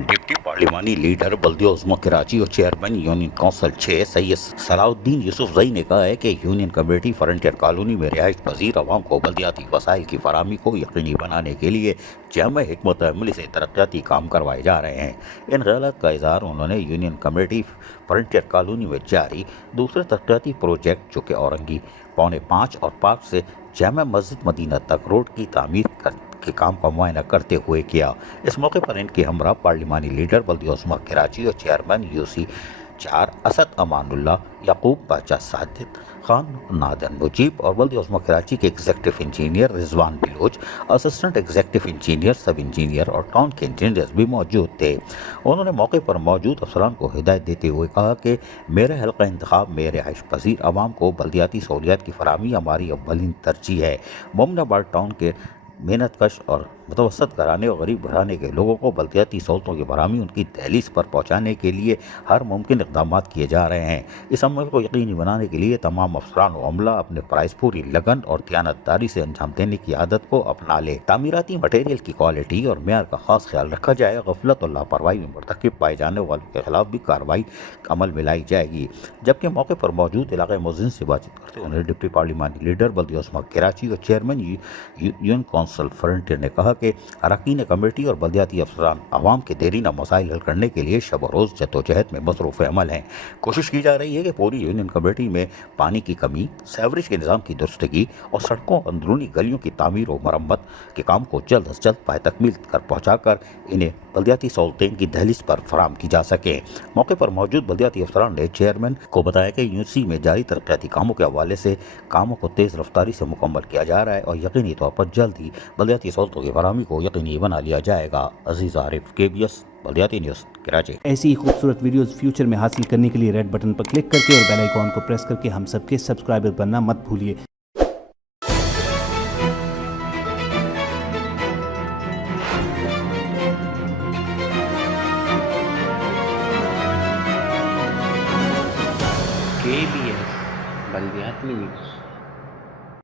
Deputy पार्लिमानी leader बल्दिया उज़्मा कराची और chairman union council 6 Syed Salahuddin Yousafzai ने कहा है कि यूनियन कमेटी फ्रंटियर कॉलोनी में रिहाइश पजीर अवाम को बल्दियाती वसाइल की फराहमी को यकीनी बनाने के लिए जामे हिकमत अमली से तरक्याती काम करवाए जा रहे हैं। इन ख्यालात का इजहार उन्होंने यूनियन कमेटी फ्रंटियर कॉलोनी में जारी दूसरे तरक्याती प्रोजेक्ट जो कि औरंगी 4.25 और पार्क से जामा मस्जिद मदीना तक रोड की तामीर के काम का मुआयना करते हुए किया। इस मौके पर इनके हमरा पार्लिमानी लीडर बल्दिया उज़्मा कराची और चेयरमैन यूसी 4 असद अमानुल्लाह, याकूब बादशाह, साजिद खान, नादन मुजीब और बल्दिया उज़्मा कराची के executive engineer Rizwan Baloch, assistant executive engineer, सब इंजीनियर और टाउन के इंजीनियर्स भी मौजूद थे। उन्होंने मौके पर मौजूद अफसरान को हिदायत देते हुए कहा कि मेरे हल्का इंतखाब में रिहाइश पजीर आवाम को बल्दियाती सहूलियात की फराहमी हमारी अव्वलीन तरजीह है। मोमिनाबाद टाउन के मेहनत कश और मुतवसत घराने और गरीब घराने के लोगों को बल्दियाती सहूलतों की फराहमी उनकी दहलीज पर पहुँचाने के लिए हर मुमकिन इक़दाम किए जा रहे हैं। इस अमल को यकीनी बनाने के लिए तमाम अफसरान व अमला अपने फ़राइज़ पूरी लगन और दयानतदारी से अंजाम देने की आदत को अपना ले। तामीराती मटेरियल की क्वालिटी और मेयार का खास ख्याल रखा जाए। गफलत और लापरवाही में मुर्तकिब पाए जाने वालों के खिलाफ भी कार्रवाई अमल में लाई जाएगी। जबकि मौके पर मौजूद इलाक़ाई मुअज़्ज़िन से बातचीत करते हुए डिप्टी पार्लिमानी लीडर बल्दिया उज़्मा कराची और चेयरमैन यूनियन काउंसिल फ्रंटियर ने कहा कि अरकान कमेटी और बल्दियाती अफसरान आवाम के देरीना मसाइल हल करने के लिए शब रोज़ जद्दोजहद में मसरूफ़ अमल हैं। कोशिश की जा रही है कि पूरी यूनियन कमेटी में पानी की कमी, सेवरेज के निज़ाम की दुरुस्तगी और सड़कों अंदरूनी गलियों की तामीर और मरम्मत के काम को जल्द अज जल्द पाए तकमील कर पहुँचाकर इन्हें बल्दियाती सहूलतें की दहलीज पर फराहम की जा सके। मौके पर मौजूद बल्दियाती अफसरान ने चेयरमैन को बताया कि यूनिवर्सिटी में जारी तरक्याती कामों के हवाले से कामों को तेज़ रफ्तारी से मुकम्मल किया जा रहा है और यकीनी तौर पर जल्द ही बल्दियाती सहूलतों की फराहमी को यकीनी बना लिया जाएगा। अजीज़ आरिफ, KBS बल्दियाती न्यूज़ कराची। ऐसी ही खूबसूरत वीडियोस फ्यूचर में हासिल करने के लिए रेड बटन पर क्लिक करके और बेल आइकॉन को प्रेस करके हम सबके सब्सक्राइबर बनना मत भूलिए। KBS बल्दियाती न्यूज़।